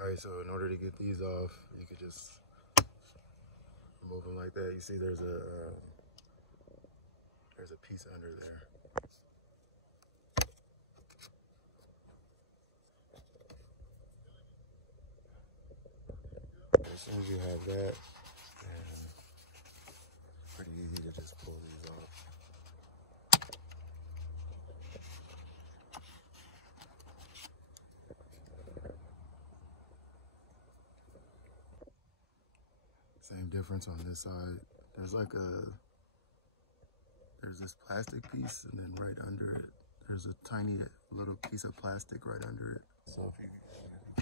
Alright, so in order to get these off, you could just remove them like that. You see there's a piece under there. As soon as you have that, it's pretty easy to just pull these off. Same difference on this side. There's this plastic piece, and then right under it, there's a tiny little piece of plastic right under it. So if you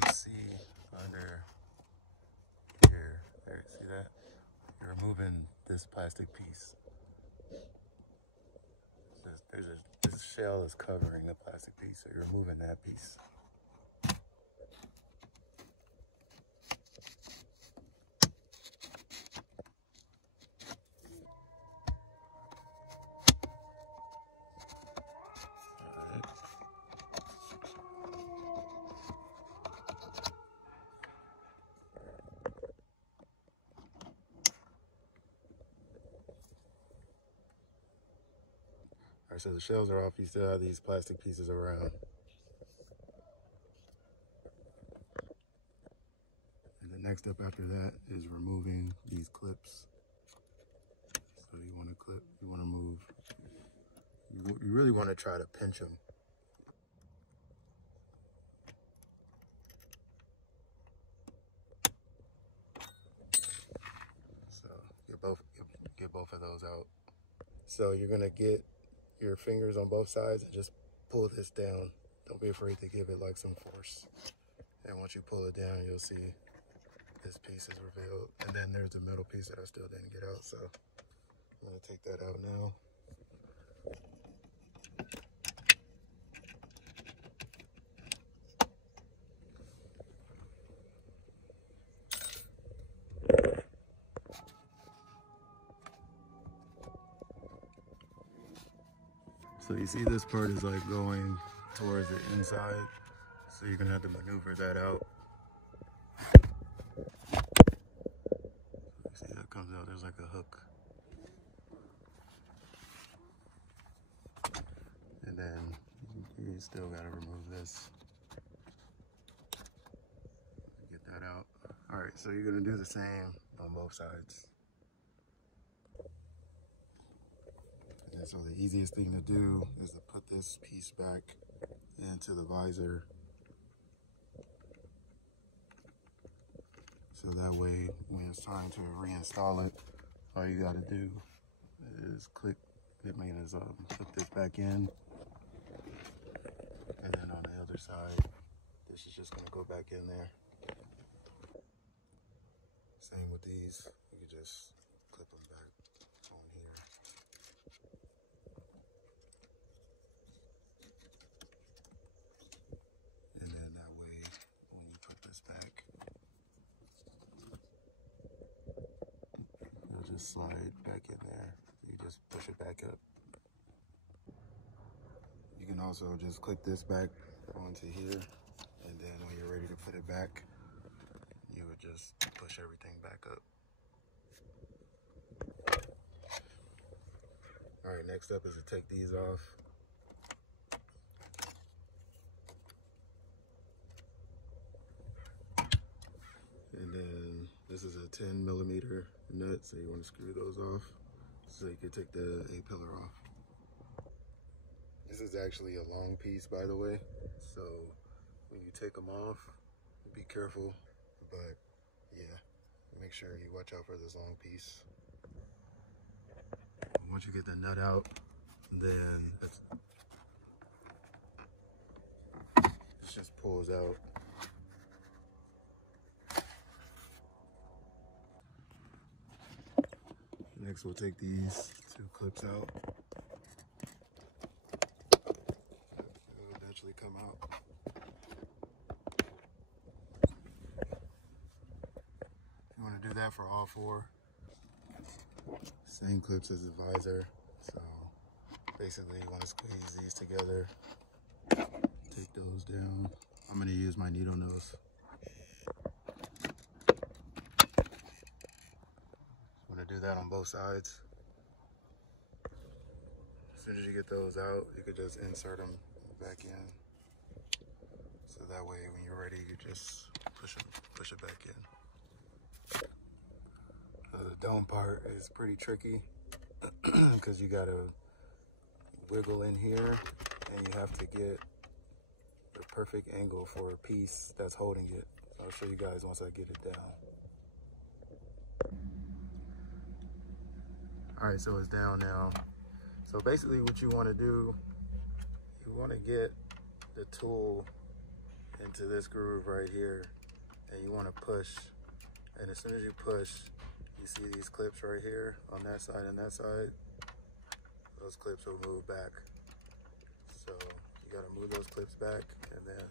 can see under here, there, see that? You're removing this plastic piece. This shell is covering the plastic piece, so you're removing that piece. Alright, so the shells are off. You still have these plastic pieces around. And the next step after that is removing these clips. So you want to clip, you want to move, you really want to try to pinch them. So get both of those out. So you're going to get your fingers on both sides and just pull this down. Don't be afraid to give it like some force. And once you pull it down, you'll see this piece is revealed. And then there's the middle piece that I still didn't get out. So I'm gonna take that out now. So you see this part is like going towards the inside. So you're gonna have to maneuver that out. You see that comes out, there's like a hook. And then you still gotta remove this. Get that out. All right, so you're gonna do the same on both sides. And so the easiest thing to do is to put this piece back into the visor. So that way, when it's time to reinstall it, all you gotta do is put this back in. And then on the other side, this is just gonna go back in there. Same with these, you can just clip them back on here. And then that way, when you put this back, it'll just slide back in there. You just push it back up. You can also just click this back onto here, and then when you're ready to put it back, you would just push everything back up. All right, next up is to take these off. And then this is a 10mm nut, so you want to screw those off so you can take the A-pillar off. This is actually a long piece, by the way, so when you take them off, be careful, but yeah, make sure you watch out for this long piece. Once you get the nut out, then it just pulls out. Next, we'll take these two clips out. It'll eventually come out. You want to do that for all four. Same clips as the visor. So basically, you want to squeeze these together. Take those down. I'm going to use my needle nose. that on both sides. As soon as you get those out, you could just insert them back in. So that way, when you're ready, you just push it back in. The dome part is pretty tricky because you gotta wiggle in here, and you have to get the perfect angle for a piece that's holding it. So I'll show you guys once I get it down. All right, so it's down now. So basically what you want to do, you want to get the tool into this groove right here, and you want to push. And as soon as you push, you see these clips right here on that side and that side. Those clips will move back. So you got to move those clips back, and then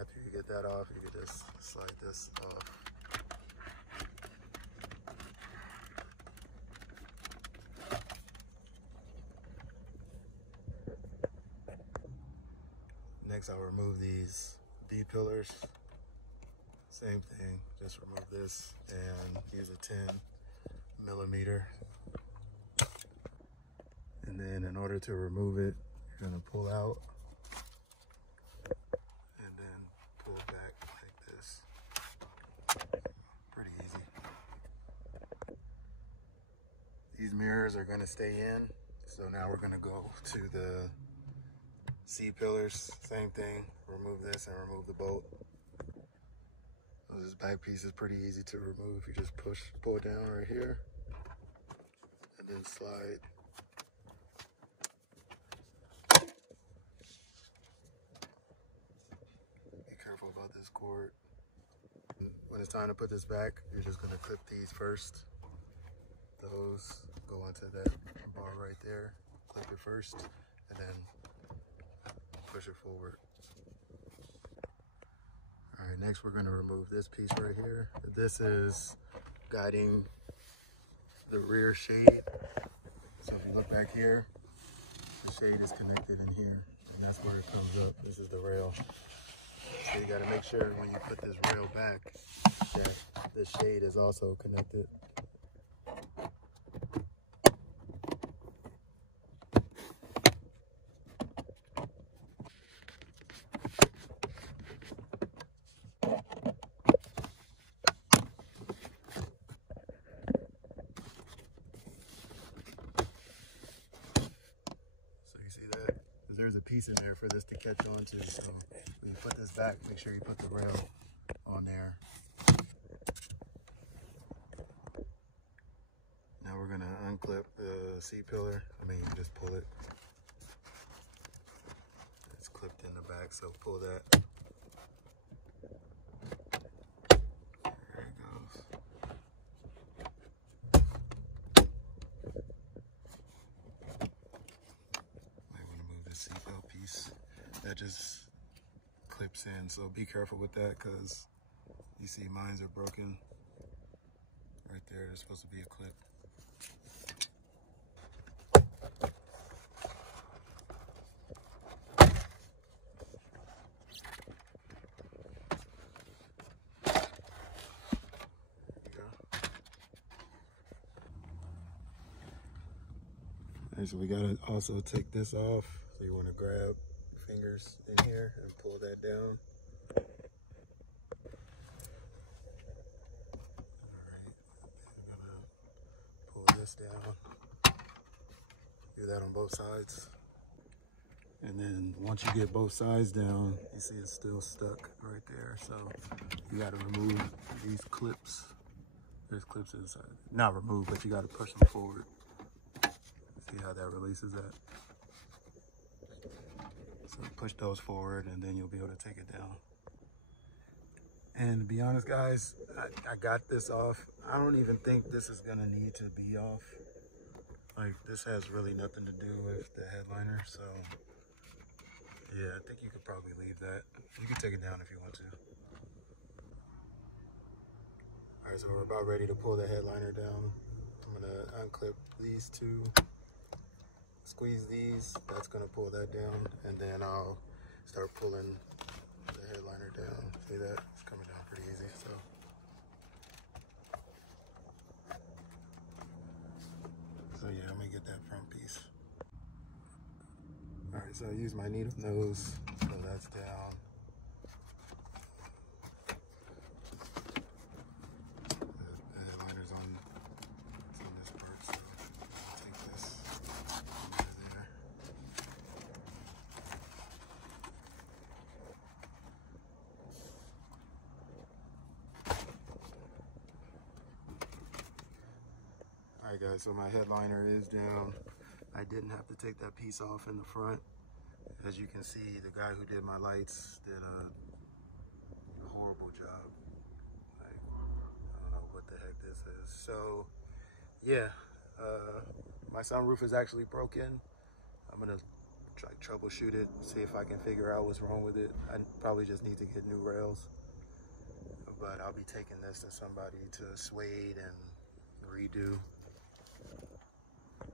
after you get that off, you can just slide this off. Next, I'll remove these B-pillars. Same thing, just remove this and use a 10mm. And then in order to remove it, you're gonna pull out and then pull back like this. Pretty easy. These mirrors are gonna stay in. So now we're gonna go to the C-pillars, same thing, remove this and remove the bolt. So this back piece is pretty easy to remove. You just pull down right here, and then slide. Be careful about this cord. When it's time to put this back, you're just gonna clip these first. Those go onto that bar right there. Clip it first, and then push it forward. All right, next we're gonna remove this piece right here. This is guiding the rear shade. So if you look back here, the shade is connected in here, and that's where it comes up. This is the rail. So you gotta make sure when you put this rail back that the shade is also connected. There's a piece in there for this to catch on to, so when you put this back, make sure you put the rail on there. Now we're gonna unclip the C-pillar. I mean, just pull it. It's clipped in the back, so pull that. There it goes. Seatbelt piece that just clips in, so be careful with that because you see mines are broken right there. There's supposed to be a clip. Alright, so we gotta also take this off. So you want to grab fingers in here and pull that down. Alright, I'm gonna pull this down. Do that on both sides. And then once you get both sides down, you see it's still stuck right there. So you gotta remove these clips. There's clips inside. Not remove, but you gotta push them forward. See how that releases that? So push those forward and then you'll be able to take it down. And to be honest, guys, I got this off. I don't even think this is gonna need to be off. Like, this has really nothing to do with the headliner, so yeah, I think you could probably leave that. You can take it down if you want to. All right, so we're about ready to pull the headliner down. I'm gonna unclip these two. Squeeze these, that's gonna pull that down, and then I'll start pulling the headliner down. See that? It's coming down pretty easy, so. So I use my needle nose, so that's down. The headliner's on this part, so I'll take this under there. Alright guys, so my headliner is down. I didn't have to take that piece off in the front. As you can see, the guy who did my lights did a horrible job. Like, I don't know what the heck this is. So, yeah, my sunroof is actually broken. I'm gonna try to troubleshoot it, see if I can figure out what's wrong with it. I probably just need to get new rails. But I'll be taking this to somebody to suede and redo.